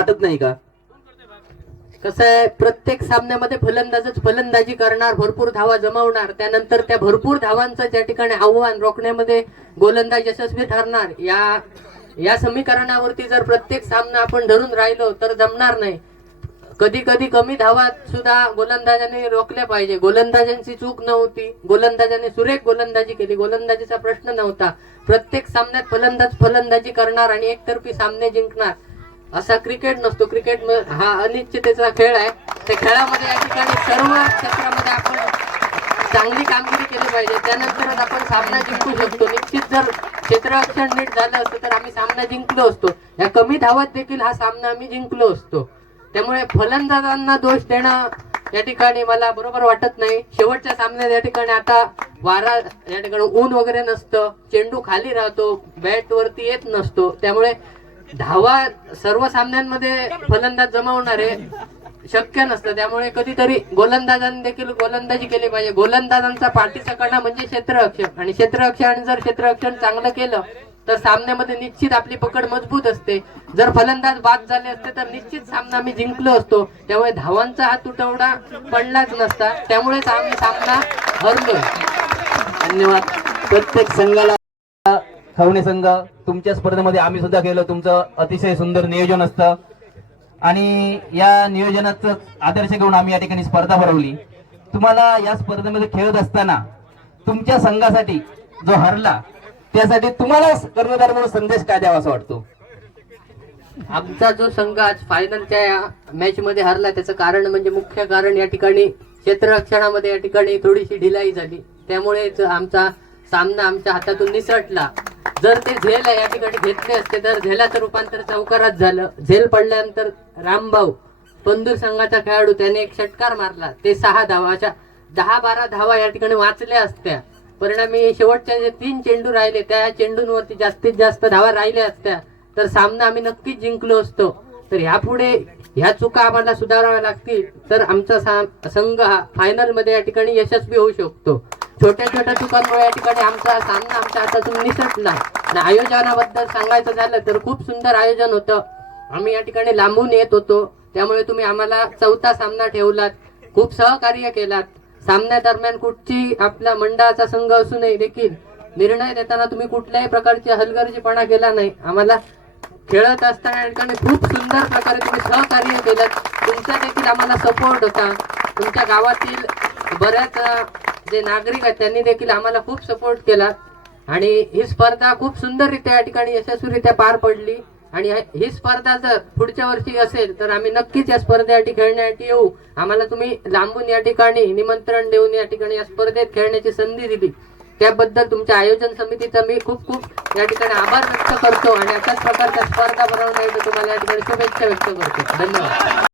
वाटत नाही का? कसं आहे प्रत्येक सामन्यामध्ये फलंदाजच फलंदाजी करणार भरपूर धावा जमावणार त्यानंतर त्या भरपूर धावांचं ज्या ठिकाणी आव्हान रोखण्यामध्ये गोलंदाज यशस्वी ठरणार या या समीकरणावरती जर प्रत्येक सामना आपण धरून राहिलो तर जमणार नाही. कधी कधी कमी धावात सुद्धा गोलंदाजाने रोखल्या पाहिजे. गोलंदाजांची चूक नव्हती. गोलंदाजाने सुरेख गोलंदाजी केली. गोलंदाजीचा प्रश्न नव्हता. प्रत्येक सामन्यात फलंदाज फलंदाजी करणार आणि एकतर्फी सामने जिंकणार. असा क्रिकेट नसतो. क्रिकेट हा अनिश्चिततेचा खेळ आहे. त्या खेळामध्ये या ठिकाणी सर्व क्षेत्रामध्ये आपण चांगली कामगिरी केली पाहिजे. त्यानंतरच आपण सामना जिंकू शकतो. निश्चित जर क्षेत्ररक्षण नीट झालं असतं तर आम्ही सामना जिंकलो असतो. या कमी धावात देखील हा सामना आम्ही जिंकलो असतो. त्यामुळे फलंदाजांना दोष देणं या ठिकाणी मला बरोबर वाटत नाही. शेवटच्या सामन्यात या ठिकाणी आता वारा या ठिकाणी ऊन वगैरे नसतं. चेंडू खाली राहतो. बॅट वरती येत नसतो. त्यामुळे धावा सर्व सामन्यांमध्ये फलंदाज जमावणारे शक्य नसतं. त्यामुळे कधीतरी गोलंदाजांनी देखील गोलंदाजी केली पाहिजे. गोलंदाजांचा पाठीचा कणा म्हणजे क्षेत्ररक्षण आणि क्षेत्ररक्षण जर क्षेत्ररक्षण चांगलं केलं तर सामन्यामध्ये निश्चित आपली पकड मजबूत असते. जर फलंदाज बाद झाले असते तर निश्चित सामना आम्ही जिंकलो असतो. त्यामुळे धावांचा हा तुटवडा पडलाच नसता. त्यामुळेच आम्ही सामना हरलो धन्यवाद. प्रत्येक संघाला खवणे संघ तुमच्या स्पर्धेमध्ये आम्ही सुद्धा गेलो. तुमचं अतिशय सुंदर नियोजन असतं. आणि या नियोजनाचं आदर्श घेऊन आम्ही या ठिकाणी स्पर्धा भरवली. तुम्हाला या स्पर्धेमध्ये खेळत असताना तुमच्या संघासाठी जो हरला त्यासाठी तुम्हाला कर्णधार म्हणून संदेश काय द्यावा असं वाटतो? आमचा जो संघ आज फायनलच्या या मॅच मध्ये हरला त्याचं कारण म्हणजे मुख्य कारण या ठिकाणी क्षेत्ररक्षणामध्ये या ठिकाणी थोडीशी ढिलाई झाली. त्यामुळेच आमचा सामना आमच्या हातातून निसटला. जर ते झेल या ठिकाणी घेतले असते तर झेलाचं रूपांतर चौकारात झालं. झेल पडल्यानंतर रामभाऊ पंदूर संघाचा खेळाडू त्याने एक षटकार मारला. ते सहा धावा अशा दहा बारा धावा या ठिकाणी वाचल्या असत्या. परिणामी शेवटच्या जे तीन चेंडू राहिले त्या चेंडूंवरती जास्तीत जास्त धावा राहिल्या असत्या. तर सामना आम्ही नक्कीच जिंकलो असतो. तर ह्यापुढे ह्या चुका आम्हाला सुधाराव्या लागतील तर आमचा संघ हा फायनलमध्ये या ठिकाणी यशस्वी होऊ शकतो. छोट्या छोट्या चुकांमुळे या ठिकाणी आमचा सामना आमच्या हातातून निसटला. आणि आयोजनाबद्दल सांगायचं झालं तर खूप सुंदर आयोजन होतं. आम्ही या ठिकाणी लांबून येत होतो. त्यामुळे तुम्ही आम्हाला चौथा सामना ठेवलात. खूप सहकार्य केलात. सामन्या दरम्यान कुठची आपला मंडळाचा संघ असूनही देखील निर्णय देताना तुम्ही कुठल्याही प्रकारची हलगर्जीपणा केला नाही. आम्हाला खेळत असताना या ठिकाणी खूप सुंदर प्रकारे तुम्ही सहकार्य केलं. तुमचा देखील आम्हाला सपोर्ट होता. तुमच्या गावातील बऱ्याच जे नागरिक आहेत त्यांनी देखील आम्हाला खूप सपोर्ट केला. आणि ही स्पर्धा खूप सुंदररित्या या ठिकाणी यशस्वीरित्या पार पडली. आणि ही स्पर्धा जर पुढच्या वर्षी असेल तर आम्ही नक्कीच या स्पर्धेसाठी खेळण्यासाठी येऊ. आम्हाला तुम्ही लांबून या ठिकाणी निमंत्रण देऊन या ठिकाणी या स्पर्धेत खेळण्याची संधी दिली. त्याबद्दल तुमच्या आयोजन समितीचा मी खूप खूप या ठिकाणी आभार व्यक्त करतो. आणि अशाच प्रकारच्या स्पर्धा बनवण्याची तुम्हाला या ठिकाणी शुभेच्छा व्यक्त करतो. धन्यवाद.